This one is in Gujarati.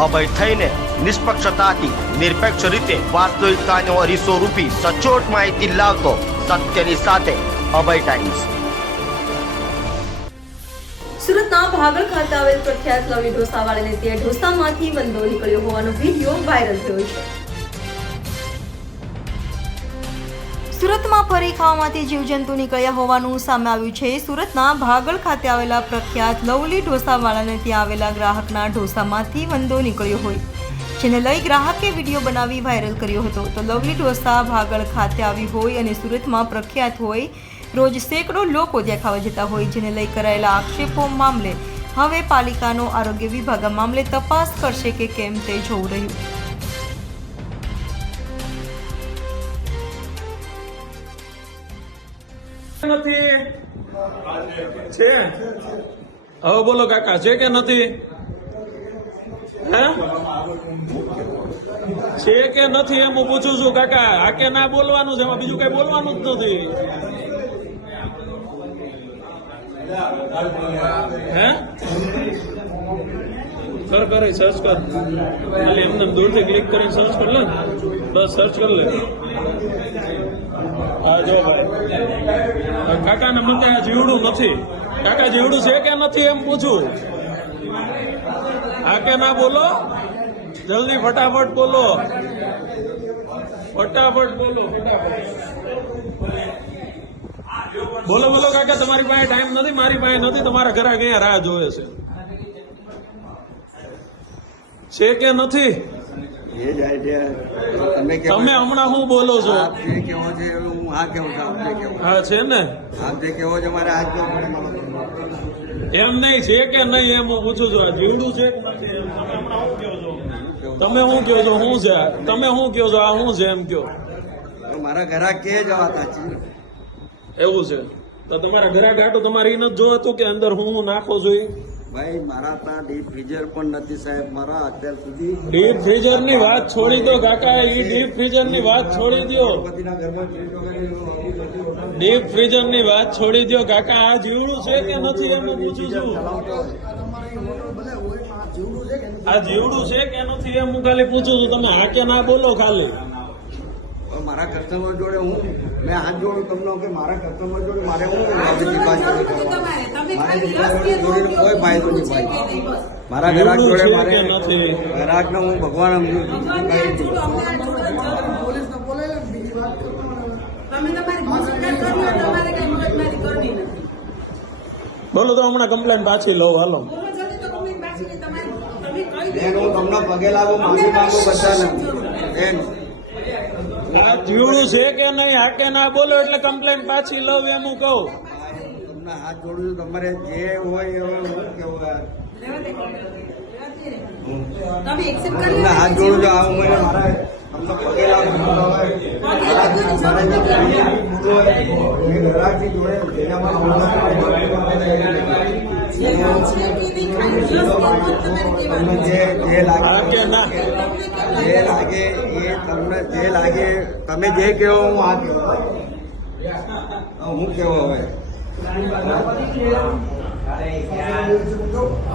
અભય થઈને નિષ્પક્ષતાથી નિરપેક્ષ રીતે વાસ્તવિકતાનો અરીસો રૂપી સચોટ માહિતી લાવતો સત્યની સાથે અભય ટાઈમ્સ। સુરતના ભાગળ ખાતે આવેલ પ્રખ્યાત લવલી ઢોસાવાળાને ત્યાં ઢોસામાંથી વંદો નીકળ્યો હોવાનો વિડીયો વાયરલ થયો છે। સુરતમાં ફરી ખાવામાંથી જીવજંતુ નીકળ્યા હોવાનું સામે આવ્યું છે। સુરતના ભાગળ ખાતે આવેલા પ્રખ્યાત લવલી ઢોસાવાળાને ત્યાં આવેલા ગ્રાહકના ઢોસામાંથી વંદો નીકળ્યો હોય, જેને લઈ ગ્રાહકે વિડીયો બનાવી વાયરલ કર્યો હતો। તો લવલી ઢોસા ભાગળ ખાતે આવી હોય અને સુરતમાં પ્રખ્યાત હોય, રોજ સેંકડો લોકો ત્યાં ખાવા જતા હોય, જેને લઈ કરાયેલા આક્ષેપો મામલે હવે પાલિકાનો આરોગ્ય વિભાગ આ મામલે તપાસ કરશે કે કેમ તે જોવું રહ્યું। છે હવે બોલો કાકા, છે કે નથી? હે છે કે નથી એમ હું પૂછું છું કાકા। આ કે ના બોલવાનું છે, એમાં બીજું કઈ બોલવાનું જ નથી। હે સર કરે સર્ચ કર, ખાલી એમને દૂરથી ક્લિક કરીને સર્ચ કર લે, બસ સર્ચ કર લે। હા જો ભાઈ, કાકાને મતે આ જીવડું નથી। કાકા જીવડું છે કે નથી એમ પૂછું। હા કે ના બોલો, જલ્દી ફટાફટ બોલો, ફટાફટ બોલો, બોલો બોલો કાકા। તમારી પાસે ટાઈમ નથી, મારી પાસે નથી, તમારા ઘરે અહીંયા રાહ જોવે છે કે નથી? તમે હમણાં શું બોલો છો? હા છે ને, એમ નહીં છે કે નહીં એમ હું પૂછું છું। આ જીવડું છે કે નથી એમ તમે હમણાં શું કહો છો? તમે શું કહો છો? શું છે? તમે શું કહો છો? આ શું છે એમ કહો? મારા ઘરા કે જવાતા છે એવું છે તો તમારા ઘરા ગાટો તમારે એ નથી જોવાતું કે અંદર હું નાખો જોઈએ? ભાઈ મારા ત્યાં ડીપ ફ્રીઝર પણ નથી સાહેબ, મારા અત્યાર સુધી ડીપ ફ્રીઝર ની વાત છોડી દો કાકા, એ ડીપ ફ્રીઝર ની વાત છોડી દો, ડીપ ફ્રીઝર ની વાત છોડી દો કાકા। આ જીવડું છે કે નથી એમ પૂછું છું। આ જીવડું છે કે નથી એમ હું ખાલી પૂછું છું, તમે હા કે ના બોલો ખાલી। મારા કસ્ટમર જોડે મેં હાથ જોડું તમને કે મારા કસ્ટમર જોડે મારે કોઈ ફાયદો નહીં ભાઈ। મારા ગ્રાહક જોડે મારે ગ્રાહકને હું ભગવાન સમજુ છું। બોલો તો હમણાં કમ્પ્લેન પાછી લઉં, હાલો। હું તમને પગે લાગુ, માફી માંગુ બધાને। આ જીવડું છે કે નહીં, હા કે ના બોલો એટલે કમ્પ્લેન પાછી લઉં એમ હું કહું। તમને હાથ જોડું છું, તમારે જે હોય એ હું કેવું તમને હાથ જોડું છું। આ ઉંમરે મારા તમને પગે લાગુ ઘરાકની જોડે જે લાગે એ તમને જે લાગે તમે જે કહો હું આ કહો, હું કેવો હવે